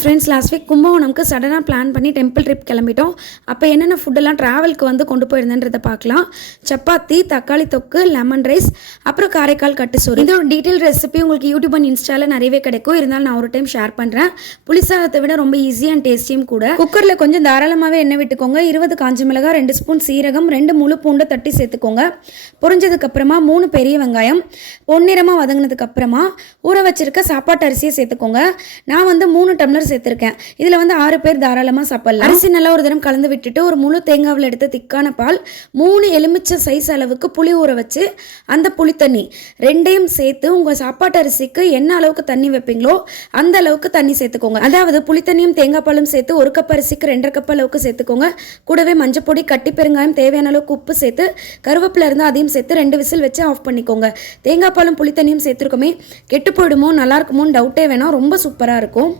Friends last week கும்பகோணம்க்கு சடனாக plan பண்ணி temple trip கிளம்பிட்டோம். அப்போ என்னென்ன ஃபுட்டெல்லாம் ட்ராவலுக்கு வந்து கொண்டு போயிருந்தேன்றதை பார்க்கலாம். சப்பாத்தி, தக்காளி தொக்கு, லெமன் ரைஸ், அப்புறம் காரைக்கால் கட்டு சோறு. இந்த ஒரு டீட்டெயில் ரெசிபி உங்களுக்கு யூடியூப் அண்ட் இன்ஸ்டாவில் நிறையவே கிடைக்கும். இருந்தாலும் நான் ஒரு டைம் ஷேர் பண்ணுறேன். புளிசாதத்தை விட ரொம்ப ஈஸி அண்ட் டேஸ்டியும் கூட. குக்கரில் கொஞ்சம் தாராளமாகவே எண்ணெய் விட்டுக்கோங்க. 20 காஞ்ச மிளகாய், 2 ஸ்பூன் சீரகம், 2 முழு பூண்டை தட்டி சேர்த்துக்கோங்க. பொரிஞ்சதுக்கப்புறமா 3 பெரிய வெங்காயம் பொன்னிறமாக வதங்கினதுக்கப்புறமா ஊற வச்சிருக்க சாப்பாட்டு அரிசியை சேர்த்துக்கோங்க. நான் வந்து 3 டம்ளர் சேர்த்துருக்கேன். இதில் வந்து 6 பேர் தாராளமாக சாப்பிடலாம். அரிசி நல்லா ஒரு தரம் கலந்து விட்டுட்டு ஒரு முழு தேங்காவில் எடுத்த திக்கான பால், 3 எலுமிச்சை சைஸ் அளவுக்கு புளி ஊற வச்சு அந்த புளி தண்ணி ரெண்டையும் சேர்த்து உங்கள் சாப்பாட்டு அரிசிக்கு என்ன அளவுக்கு தண்ணி வைப்பீங்களோ அந்த அளவுக்கு தண்ணி சேர்த்துக்கோங்க. அதாவது புளி தண்ணியும் தேங்காய் பாலும் சேர்த்து 1 கப் அரிசிக்கு 2.5 கப் அளவுக்கு சேர்த்துக்கோங்க. கூடவே மஞ்சப்பொடி, கட்டி பெருங்காயம், தேவையான அளவுக்கு உப்பு சேர்த்து கருவேப்பிலை இருந்தால் அதையும் சேர்த்து 2 விசில் வச்சு ஆஃப் பண்ணிக்கோங்க. தேங்காய் பாலும் புளி தண்ணியும் சேர்த்துருக்கோமே, கெட்டு போயிடுமோ நல்லா இருக்குமோன்னு டவுட்டே வேணாம், ரொம்ப சூப்பராக இருக்கும்.